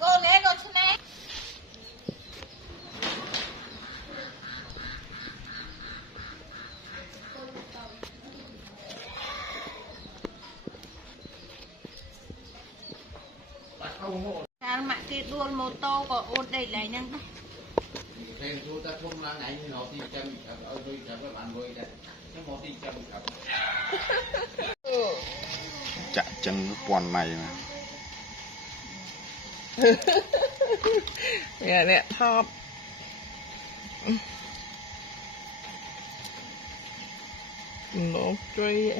cô nè cô chứ nè Sao mà cái đuôi mô tô có ôn đầy lại nhân đó. Thêm chú ta không là ngày nó thì chăm ở đôi chăm với bạn đôi đây. Nó một thì chăm gặp. Chạ chân quần này mà. Nè thọp. Nó truy